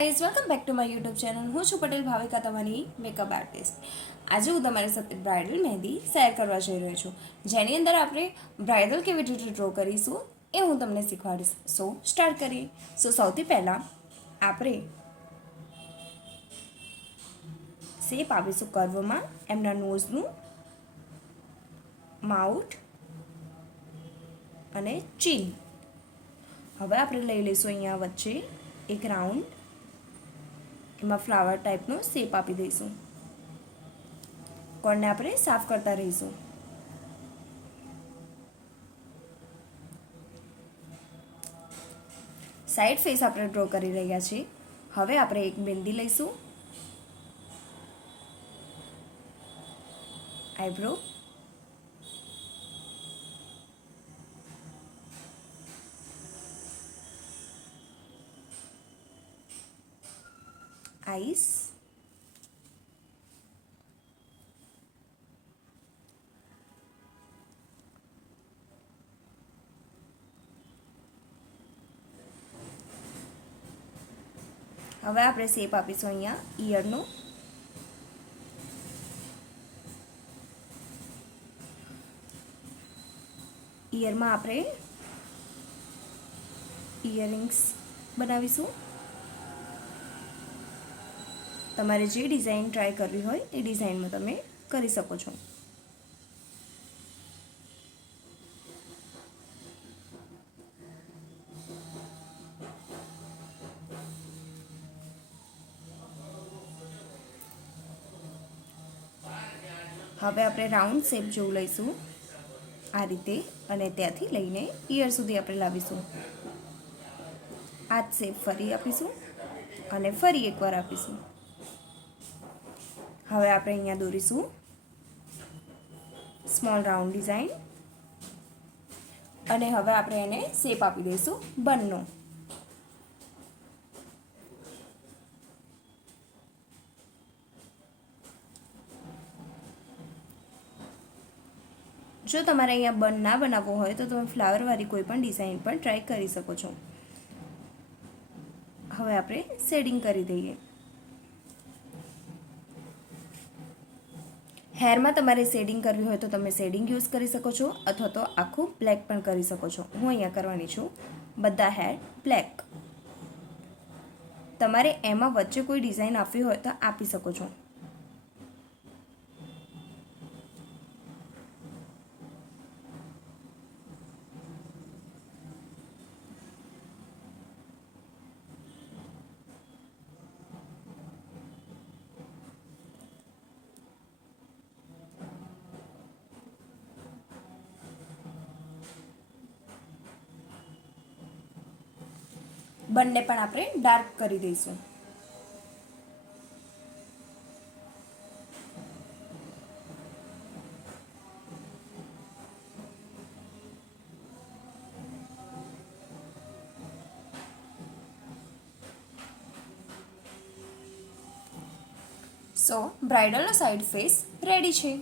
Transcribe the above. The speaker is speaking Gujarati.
Guys welcome back to my YouTube channel. હું છું પટેલ ભાવિકા, તમારી મેકઅપ આર્ટિસ્ટ. આજે હું તમારી સાથે બ્રાઇડલ મહેંદી શેર કરવા જઈ રહી છું, જેની અંદર આપણે બ્રાઇડલ કેવી રીતે ડ્રો કરીશું એ હું તમને શીખવાડીશ. સો સ્ટાર્ટ કરીએ. સૌથી પહેલાં આપણે શેપ આપીશું કર્વમાં, એમના નોઝનું, માઉથ અને ચીન. હવે આપણે લઈ લઈશું અહીંયા વચ્ચે એક રાઉન્ડ, એમાં ફ્લાવર ટાઈપનો શેપ આપી દઈશું. કોર્નને આપણે સાફ કરતા રહીશું. સાઈડ ફેસ આપણે ડ્રો કરી રહ્યા છીએ. હવે આપણે એક બિંદી લઈશું, આઈબ્રો, આઈસ, હવે આપણે શેપ આપીશું અહીંયા ઈયરનો. ઈયરમાં આપણે ઇયરિંગ્સ બનાવીશું. તમારે જે ડિઝાઇન ટ્રાય કરવી હોય એ ડિઝાઇનમાં તમે કરી શકો છો. હવે આપણે રાઉન્ડ શેપ જેવું લઈશું આ રીતે, અને ત્યાંથી લઈને ઈયર સુધી આપણે લાવીશું. આ જ શેપ ફરી આપીશું અને ફરી એકવાર આપીશું. હવે આપણે અહીંયા દોરીશું સ્મોલ રાઉન્ડ ડિઝાઇન, અને હવે આપણે એને શેપ આપી દઈશું બનનો. જો તમારે અહીંયા બન ના બનાવવો હોય તો તમે ફ્લાવરવાળી કોઈ પણ ડિઝાઇન પણ ટ્રાય કરી શકો છો. હવે આપણે શેડિંગ કરી દઈએ. હેરમાં તમારે શેડિંગ કરવી હોય તો તમે શેડિંગ યુઝ કરી શકો છો, અથવા તો આખું બ્લેક પણ કરી શકો છો. હું અહીંયા કરવાની છું બધા હેર બ્લેક. તમારે એમાં વચ્ચે કોઈ ડિઝાઇન આપવી હોય તો આપી શકો છો. બંને પણ આપણે ડાર્ક કરી દઈશું. સો બ્રાઇડલનો સાઈડ ફેસ રેડી છે.